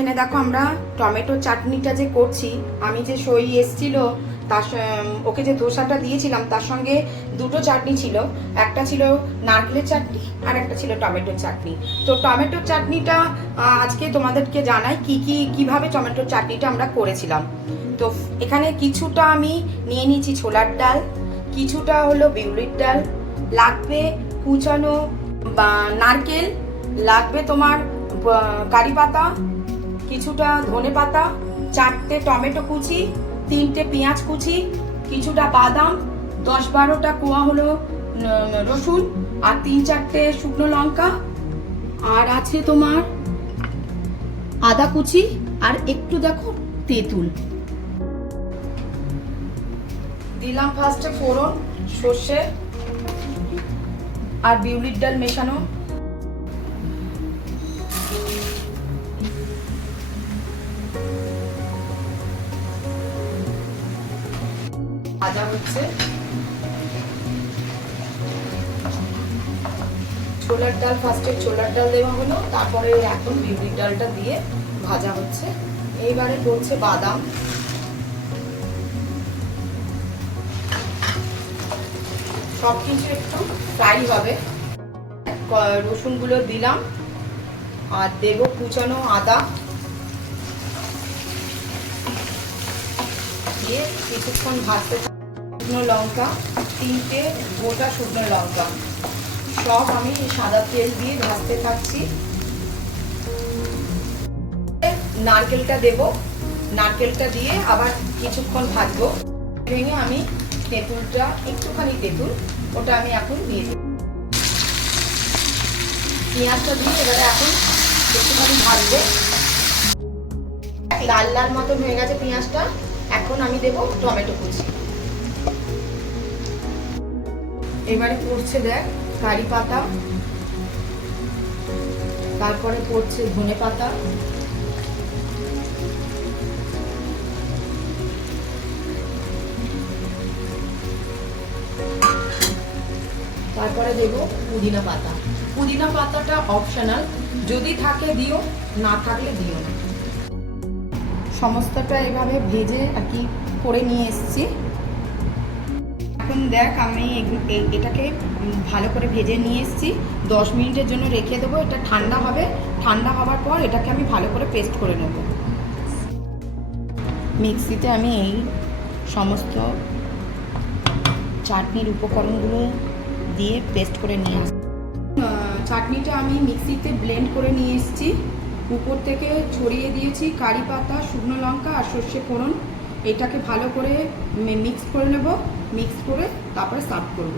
এখানে দেখো আমরা টমেটো চাটনিটা যে করছি, আমি যে সই এসছিল, তার ওকে যে ধোসাটা দিয়েছিলাম, তার সঙ্গে দুটো চাটনি ছিল। একটা ছিল নারকেলের চাটনি, আর একটা ছিল টমেটোর চাটনি। তো টমেটোর চাটনিটা আজকে তোমাদেরকে জানাই কি কি, কীভাবে টমেটোর চাটনিটা আমরা করেছিলাম। তো এখানে কিছুটা আমি নিয়ে নিয়েছি ছোলার ডাল, কিছুটা হলো বিউলির ডাল, লাগবে কুচানো বা নারকেল, লাগবে তোমার কারি পাতা কিছুটা ধনে পাতা, চারটে টমেটো কুচি, তিনটে পেঁয়াজ কুচি, কিছুটা বাদাম, দশ বারোটা কোয়া হলো রসুন আর তিন চারটে শুকনো লঙ্কা। আর আছে তোমার আদা কুচি আর একটু দেখো তেঁতুল। দিলাম ফার্স্টে ফোড়ন, সর্ষে আর বিউলির ডাল মেশানো। ভাজা হচ্ছে। ছোলার ডাল, ফার্স্টে ছোলার ডাল দেওয়া হলো, তারপরে এখন বিউলির ডালটা দিয়ে ভাজা হচ্ছে। এইবারে পড়ছে বাদাম। সব কিছু একটু ফ্রাই হবে। রসুনগুলো দিলাম। আর দেবো কুচানো আদা। দিয়ে কিছুক্ষণ ভাজতে শুকনো লঙ্কা, তিনটে গোটা শুকনো লঙ্কা। সব আমি সাদা তেল দিয়ে ভাজতে থাকছি। নারকেলটা দেব। নারকেলটা দিয়ে আবার কিছুক্ষণ ভাজবো। ভেঙে আমি তেঁতুলটা, একটুখানি তেঁতুল, ওটা আমি এখন দিয়ে দেব। পেঁয়াজটা দিয়ে এবারে এখন একটুখানি ভাজবো। লাল লাল মতন হয়ে গেছে পেঁয়াজটা। এখন আমি দেব টমেটো কুচি। এবারে পড়ছে দেখ, কারি পাতা, তারপরে পড়ছে ধনে পাতা, তারপরে দেব পুদিনা পাতা। পুদিনা পাতাটা অপশনাল যদি থাকে দিও, না থাকলে দিও না। সমস্তটা এভাবে ভেজে আর কি করে নিয়ে এসেছি। এখন দেখ আমি এটাকে ভালো করে ভেজে নিয়ে এসেছি। দশ মিনিটের জন্য রেখে দেবো, এটা ঠান্ডা হবে। ঠান্ডা হওয়ার পর এটাকে আমি ভালো করে পেস্ট করে নেব। মিক্সিতে আমি এই সমস্ত চাটনির উপকরণগুলো দিয়ে পেস্ট করে নিয়ে আসি চাটনিটা আমি মিক্সিতে ব্লেন্ড করে নিয়ে এসেছি। উপর থেকে ছড়িয়ে দিয়েছি কারি পাতা, শুকনো লঙ্কা আর সর্ষে ফোড়ন। এটাকে ভালো করে মিক্স করে নেব। মিক্স করে তারপরে সার্ভ করব।